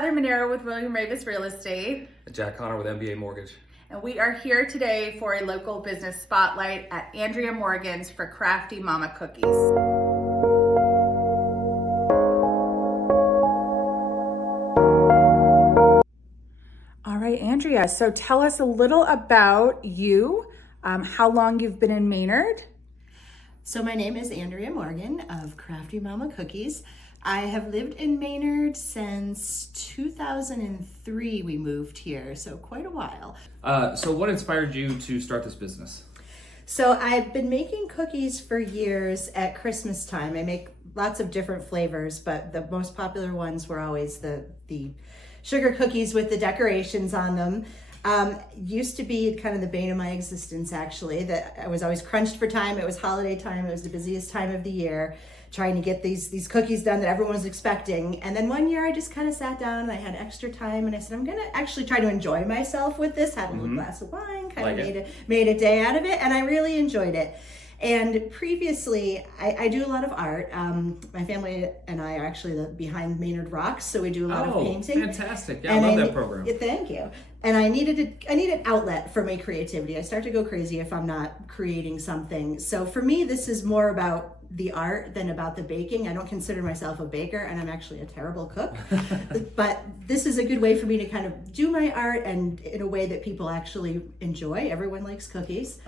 Heather Monero with William Ravis Real Estate. Jack Connor with MBA Mortgage. And we are here today for a local business spotlight at Andrea Morgan's for Crafty Momma Cookies. All right, Andrea, so tell us a little about you, how long you've been in Maynard. So my name is Andrea Morgan of Crafty Momma Cookies. I have lived in Maynard since 2003. We moved here, so quite a while. So what inspired you to start this business? So I've been making cookies for years at Christmas time. I make lots of different flavors, but the most popular ones were always the sugar cookies with the decorations on them. Used to be kind of the bane of my existence, actually, that I was always crunched for time. It was holiday time. It was the busiest time of the year, trying to get these cookies done that everyone was expecting. And then one year I just kind of sat down and I had extra time and I said, I'm going to actually try to enjoy myself with this, had a little glass of wine, kind of made a day out of it, and I really enjoyed it. And previously, I do a lot of art. My family and I are actually behind Maynard Rocks, so we do a lot of painting. Fantastic. Yeah, I love that program. Thank you. And I needed an outlet for my creativity. I start to go crazy if I'm not creating something. So for me, this is more about the art than about the baking. I don't consider myself a baker, and I'm actually a terrible cook. But this is a good way for me to kind of do my art and in a way that people actually enjoy. Everyone likes cookies.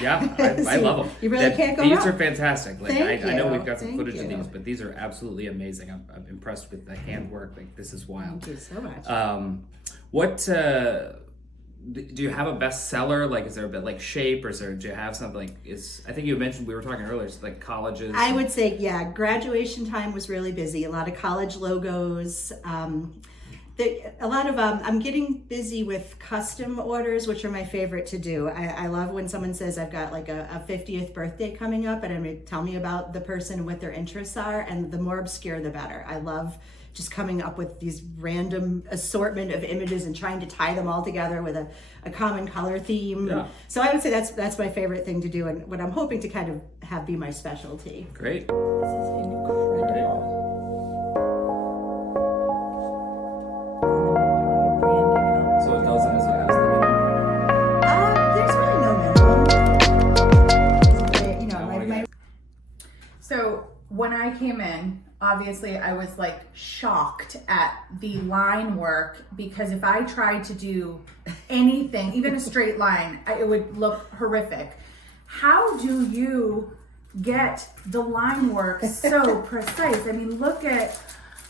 Yeah, I love them. You really can't go wrong. These are fantastic. Like I know we've got some footage of these, but these are absolutely amazing. I'm impressed with the handwork. Like, this is wild. Thank you so much. What do you have a bestseller? Like, is there a bit like shape, or do you have something like I think you mentioned, we were talking earlier, it's like colleges. I would say, yeah, graduation time was really busy. A lot of college logos. I'm getting busy with custom orders, which are my favorite to do. I love when someone says, I've got like a 50th birthday coming up, and tell me about the person and what their interests are. And the more obscure, the better. I love just coming up with these random assortment of images and trying to tie them all together with a common color theme. Yeah. So I would say that's my favorite thing to do, and what I'm hoping to kind of have be my specialty. Great. This is incredible. So it doesn't as it has there's really no minimum. So when I came in, obviously I was like shocked at the line work, because if I tried to do anything, even a straight line, it would look horrific. How do you get the line work so precise? I mean, look at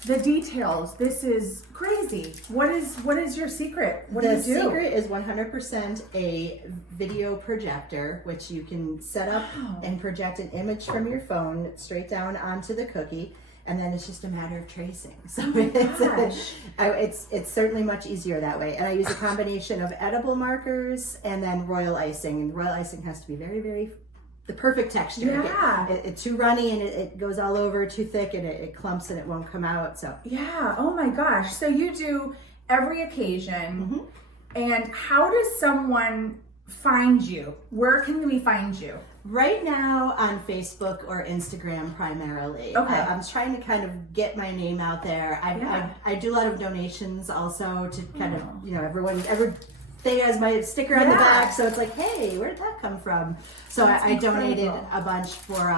the details. This is crazy. What is your secret? What do you do? The secret is 100% a video projector, which you can set up and project an image from your phone straight down onto the cookie, and then it's just a matter of tracing. So it's certainly much easier that way. And I use a combination of edible markers and then royal icing. And royal icing has to be very, very the perfect texture. Yeah. It's too runny and it goes all over, too thick, and it clumps and it won't come out. So yeah. Oh my gosh. So you do every occasion. And how does someone find you? Where can we find you? Right now on Facebook or Instagram primarily. Okay. I'm trying to kind of get my name out there. I do a lot of donations also to kind of, every thing has my sticker on the back, so it's like, hey, where did that come from? So I donated a bunch for,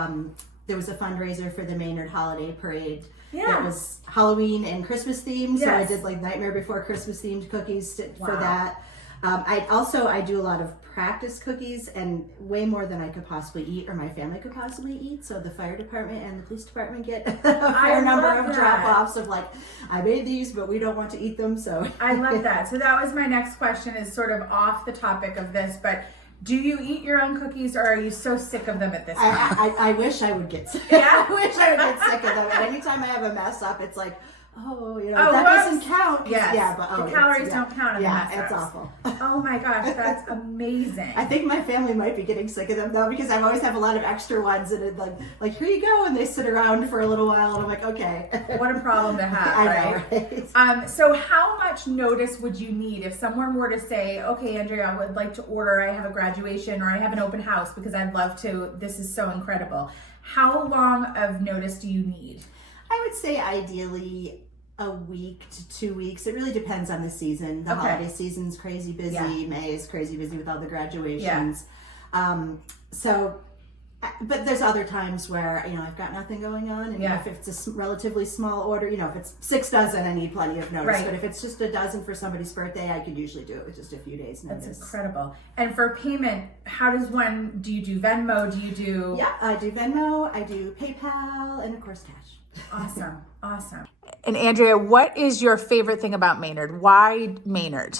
there was a fundraiser for the Maynard Holiday Parade. Yeah. That was Halloween and Christmas themed, so I did like Nightmare Before Christmas themed cookies for that. I do a lot of practice cookies, and way more than I could possibly eat or my family could possibly eat. So the fire department and the police department get a fair number of drop-offs of like, I made these, but we don't want to eat them. So I love that. So that was my next question, is sort of off the topic of this, but do you eat your own cookies, or are you so sick of them at this point? I wish I would get sick. I wish I would get sick of them. And anytime I have a mess up, it's like, that doesn't count. Yes. Yeah, but the calories don't count. It's awful. Oh my gosh, that's amazing. I think my family might be getting sick of them though, because I always have a lot of extra ones, and it's like here you go, and they sit around for a little while, and I'm like, okay. What a problem to have, I know, right? So how much notice would you need if someone were to say, okay, Andrea, I would like to order, I have a graduation or I have an open house because I'd love to, this is so incredible. How long of notice do you need? I would say ideally a week to 2 weeks. It really depends on the season. The holiday season's crazy busy. Yeah. May is crazy busy with all the graduations. But there's other times where, you know, I've got nothing going on. And if it's a relatively small order, you know, if it's 6 dozen, I need plenty of notice. But if it's just a dozen for somebody's birthday, I could usually do it with just a few days notice. That's incredible. And for payment, do you do Venmo? Do you do... Yeah, I do Venmo, I do PayPal, and of course cash. Awesome. Awesome. And Andrea, what is your favorite thing about Maynard? Why Maynard?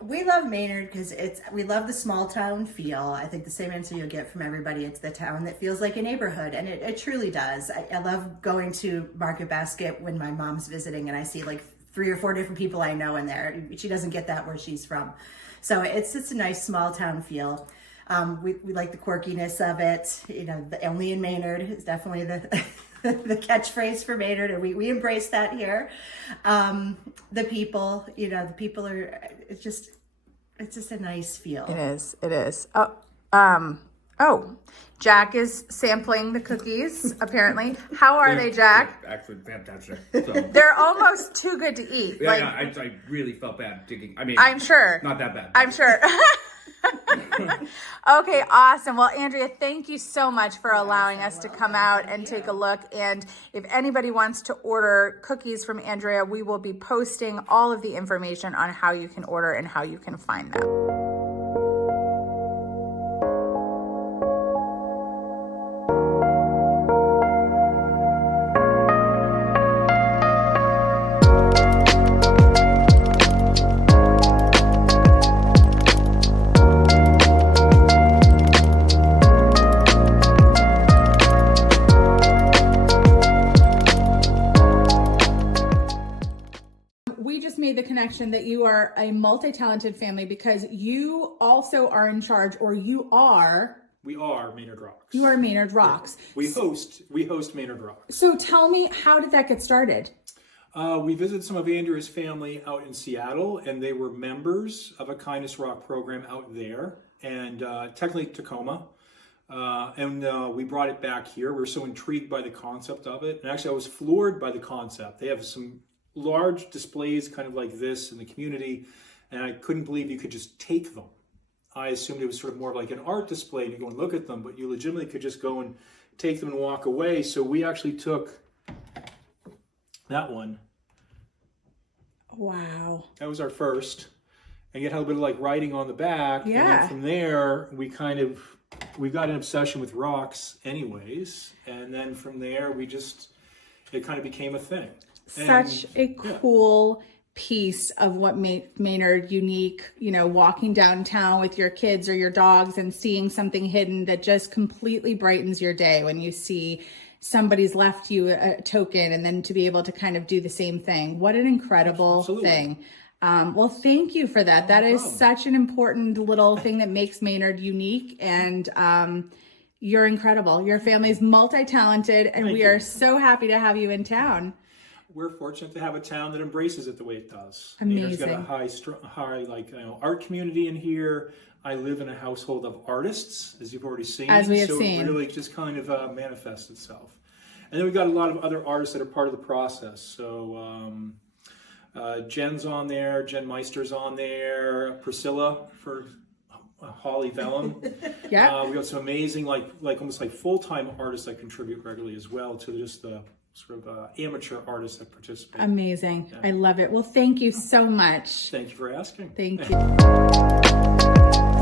We love Maynard because we love the small town feel. I think the same answer you'll get from everybody. It's the town that feels like a neighborhood, and it truly does. I love going to Market Basket when my mom's visiting and I see like 3 or 4 different people I know in there. She doesn't get that where she's from. So it's just a nice small town feel. We like the quirkiness of it. You know, the only in Maynard is definitely the the catchphrase for Maynard, and we embrace that here. The people, you know, the people are, it's just a nice feel. It is. Jack is sampling the cookies, apparently. How are they, Jack? Actually, fantastic. So. They're almost too good to eat. I really felt bad digging. I mean, I'm sure. Not that bad. I'm sure. Okay, awesome. Well, Andrea, thank you so much for allowing us to come out and take a look. And if anybody wants to order cookies from Andrea, we will be posting all of the information on how you can order and how you can find them. The connection that you are a multi-talented family because you also are in charge, or we are Maynard Rocks. You are Maynard Rocks. Yeah. We host Maynard Rocks. So tell me, how did that get started? We visited some of Andrea's family out in Seattle, and they were members of a Kindness Rock program out there, and technically Tacoma. We brought it back here. We were so intrigued by the concept of it, and actually I was floored by the concept. They have some large displays kind of like this in the community, and I couldn't believe you could just take them. I assumed it was sort of more like an art display and you go and look at them, but you legitimately could just go and take them and walk away. So we actually took that one. Wow. That was our first. And you had a little bit of like writing on the back. Yeah. And then from there, we got an obsession with rocks anyways. And then from there, it kind of became a thing. Such a cool piece of what made Maynard unique, you know, walking downtown with your kids or your dogs and seeing something hidden that just completely brightens your day when you see somebody's left you a token, and then to be able to kind of do the same thing. What an incredible thing. Well, thank you for that. That is such an important little thing that makes Maynard unique, and you're incredible. Your family is multi-talented, and we are so happy to have you in town. We're fortunate to have a town that embraces it the way it does. Amazing. Maynard's got a high art community in here. I live in a household of artists, as you've already seen. As we have seen. So it really just kind of manifests itself. And then we've got a lot of other artists that are part of the process. So Jen's on there, Jen Meister's on there, Priscilla for Holly Vellum. Yeah. We got some amazing, like almost like full-time artists that contribute regularly as well to just the sort of amateur artists that participate. Amazing. Yeah. I love it. Well, thank you so much. Thank you for asking. Thank you.